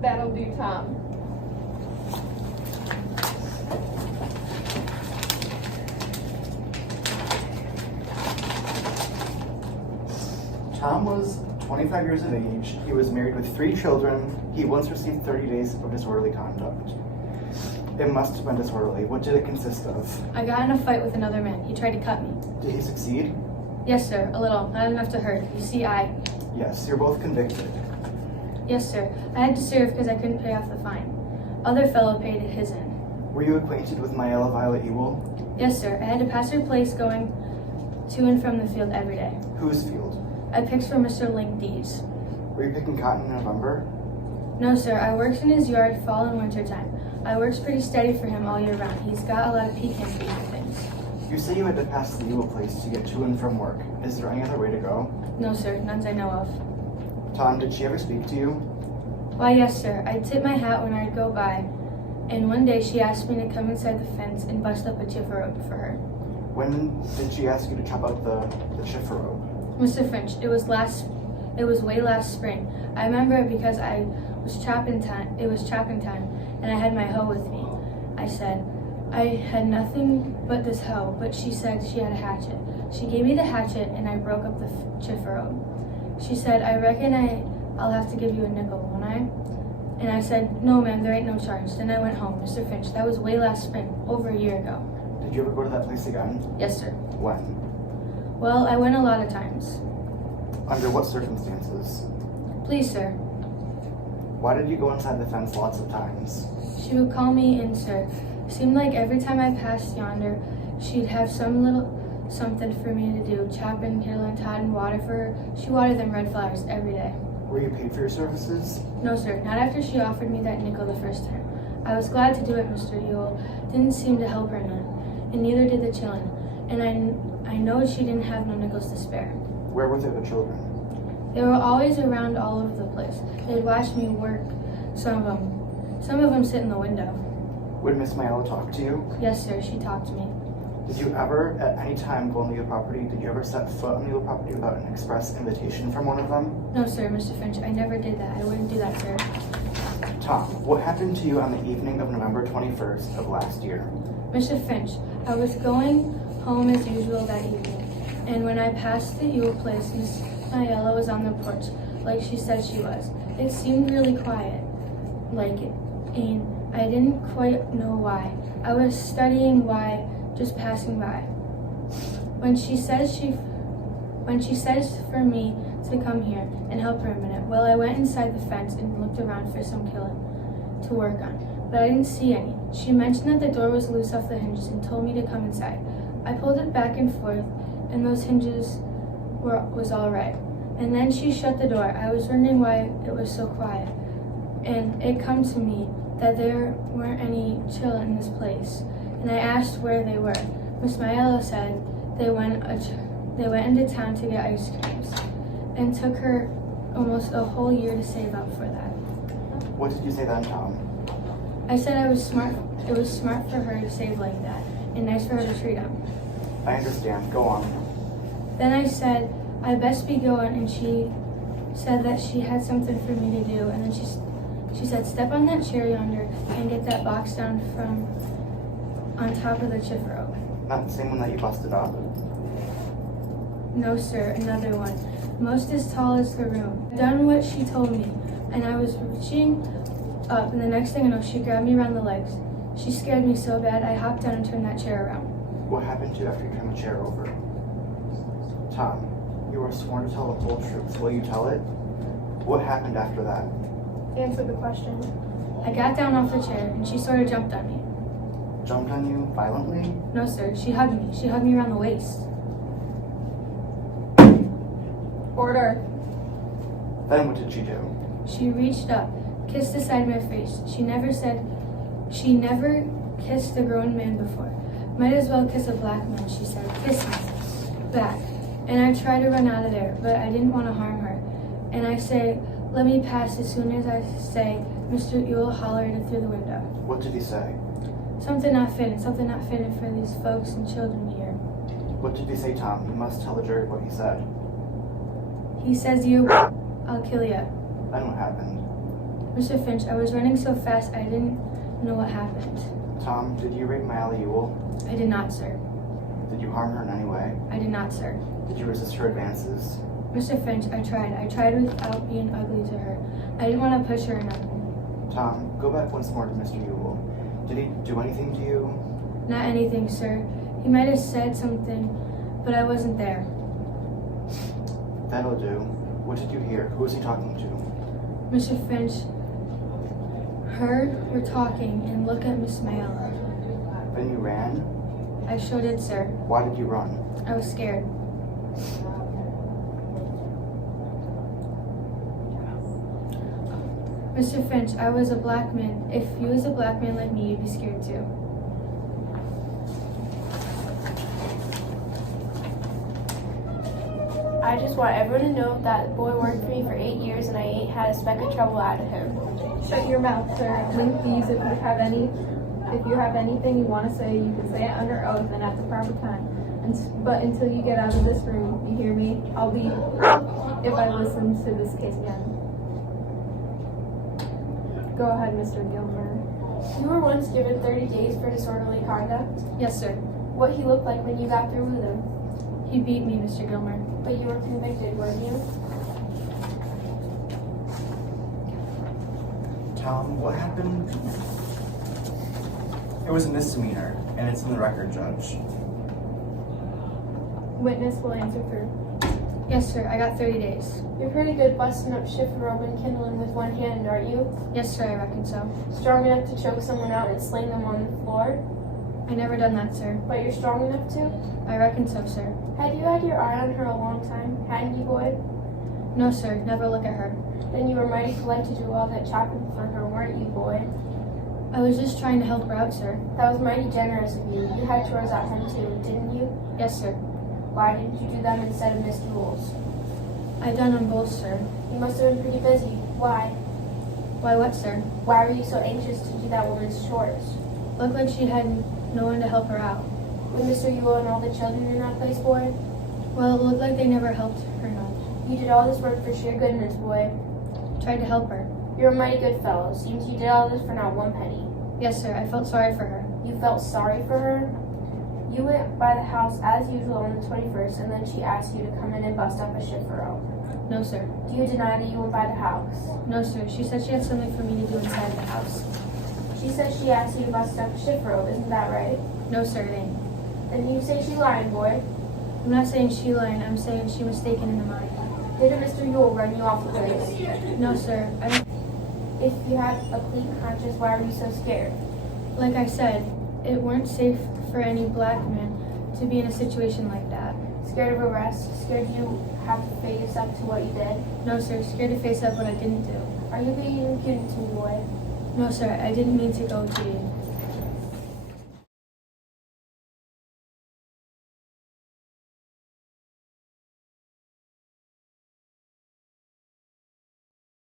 That'll do, Tom. Tom was 25 years of age. He was married with 3 children. He once received 30 days of disorderly conduct. It must have been disorderly. What did it consist of? I got in a fight with another man. He tried to cut me. Did he succeed? Yes, sir, a little. Not enough to hurt. You see, Yes, you're both convicted. Yes, sir. I had to serve because I couldn't pay off the fine. Other fellow paid his in. Were you acquainted with Myella Violet Ewell? Yes, sir. I had to pass her place going to and from the field every day. Whose field? I picked for Mr. Link Dees. Were you picking cotton in November? No, sir. I worked in his yard fall and winter time. I works pretty steady for him all year round. He's got a lot of pecan trees and things. You say you had to pass the Ewell place to get to and from work. Is there any other way to go? No, sir. None I know of. Tom, did she ever speak to you? Why, yes, sir. I'd tip my hat when I'd go by, and one day she asked me to come inside the fence and bust up a chiffer rope for her. When did she ask you to chop out the chiffer rope? Mr. Finch, it was way last spring. I remember it because it was chopping time, and I had my hoe with me. I said, I had nothing but this hoe, but she said she had a hatchet. She gave me the hatchet, and I broke up the chiffer rope. She said, I reckon I'll have to give you a nickel, won't I? And I said, no, ma'am, there ain't no charge. Then I went home. Mr. Finch, that was way last spring, over a year ago. Did you ever go to that place again? Yes, sir. When? Well, I went a lot of times. Under what circumstances? Please, sir. Why did you go inside the fence lots of times? She would call me in, sir. Seemed like every time I passed yonder, she'd have some little something for me to do. Chopping, kindling, todding, water for her. She watered them red flowers every day. Were you paid for your services? No, sir. Not after she offered me that nickel the first time. I was glad to do it, Mr. Ewell. Didn't seem to help her none. And neither did the children. And I know she didn't have no nickels to spare. Where were the other children? They were always around all over the place. They'd watch me work, some of them sit in the window. Would Miss Myella talk to you? Yes, sir, she talked to me. Did you ever, at any time, go on the Ewell property? Did you ever set foot on the Ewell property without an express invitation from one of them? No, sir, Mr. Finch, I never did that. I wouldn't do that, sir. Tom, what happened to you on the evening of November 21st of last year? Mr. Finch, I was going home as usual that evening, and when I passed the Ewell place, Miss Myella was on the porch, like she said she was. It seemed really quiet, and I didn't quite know why. I was studying why, just passing by. When she says for me to come here and help her a minute, well, I went inside the fence and looked around for some killing to work on, but I didn't see any. She mentioned that the door was loose off the hinges and told me to come inside. I pulled it back and forth, and those hinges was all right. And then she shut the door. I was wondering why it was so quiet, and it come to me that there weren't any children in this place, and I asked where they were. Miss Myella said they went into town to get ice creams, and took her almost a whole year to save up for that. What did you say then, Tom? I said it was smart for her to save like that, and nice for her to treat him. I understand. Go on. Then I said I'd best be going, and she said that she had something for me to do, and then she said, step on that chair yonder and get that box down from on top of the chiffer rope. Not the same one that you busted up? No, sir, another one. Most as tall as the room. I'd done what she told me, and I was reaching up, and the next thing I know, she grabbed me around the legs. She scared me so bad, I hopped down and turned that chair around. What happened to you after you turned the chair over? Tom, you were sworn to tell the whole truth. Will you tell it? What happened after that? Answer the question. I got down off the chair, and she sort of jumped on me. Jumped on you violently? No, sir, she hugged me. She hugged me around the waist. Order. Then what did she do? She reached up, kissed the side of my face. She never kissed a grown man before. Might as well kiss a black man, she said. Kiss me. Back. And I tried to run out of there, but I didn't want to harm her. And I say, let me pass as soon as I say, Mr. Ewell hollered it through the window. What did he say? Something not fitting for these folks and children here. What did he say, Tom? You must tell the jury what he said. He says I'll kill you. Then what happened? Mr. Finch, I was running so fast I didn't know what happened. Tom, did you rape Miley Ewell? I did not, sir. Did you harm her in any way? I did not, sir. Did you resist her advances? Mr. Finch, I tried. I tried without being ugly to her. I didn't want to push her or nothing. Tom, go back once more to Mr. Ewell. Did he do anything to you? Not anything, sir. He might have said something, but I wasn't there. That'll do. What did you hear? Who was he talking to? Mr. Finch, her were talking, and look at Miss Mayella. Then you ran? I sure did, sir. Why did you run? I was scared. Mr. Finch, I was a black man. If you was a black man like me, you'd be scared too. I just want everyone to know that the boy worked for me for 8 years and I ain't had a speck of trouble out of him. Shut your mouth, sir. Link these if you have anything you want to say, you can say it under oath and at the proper time. But until you get out of this room, you hear me? I'll be if I listen to this case again. Go ahead, Mr. Gilmer. You were once given 30 days for disorderly conduct. Yes, sir. What he looked like when you got through with him. He beat me, Mr. Gilmer. But you were convicted, weren't you? Tom, what happened? It was a misdemeanor, and it's in the record, Judge. Witness will answer through. Yes, sir. I got 30 days. You're pretty good busting up shift rope and kindling with one hand, aren't you? Yes, sir. I reckon so. Strong enough to choke someone out and sling them on the floor? I never done that, sir. But you're strong enough to? I reckon so, sir. Had you had your eye on her a long time, hadn't you, boy? No, sir. Never look at her. Then you were mighty polite to do all that chopping for her, weren't you, boy? I was just trying to help her out, sir. That was mighty generous of you. You had chores at home too, didn't you? Yes, sir. Why didn't you do them instead of Miss Ewell's? I done them both, sir. You must have been pretty busy. Why? Why what, sir? Why were you so anxious to do that woman's chores? Looked like she had no one to help her out. With Mr. Ewell and all the children in that place, boy? Well, it looked like they never helped her none. You did all this work for sheer goodness, boy. Tried to help her. You're a mighty good fellow. Seems you did all this for not one penny. Yes, sir. I felt sorry for her. You felt sorry for her? You went by the house as usual on the 21st, and then she asked you to come in and bust up a shift rope. No, sir. Do you deny that you went by the house? No, sir. She said she had something for me to do inside the house. She said she asked you to bust up a shift rope, isn't that right? No, sir, it ain't. Then you say she lying, boy. I'm not saying she lying. I'm saying she mistaken in the mind. Didn't Mr. Ewell run you off the place? No, sir. I don't. If you had a clean conscience, why were you so scared? Like I said, it weren't safe for any black man to be in a situation like that. Scared of arrest? Scared you have to face up to what you did? No, sir. Scared to face up what I didn't do. Are you being impudent to me, boy? No, sir. I didn't mean to go to you.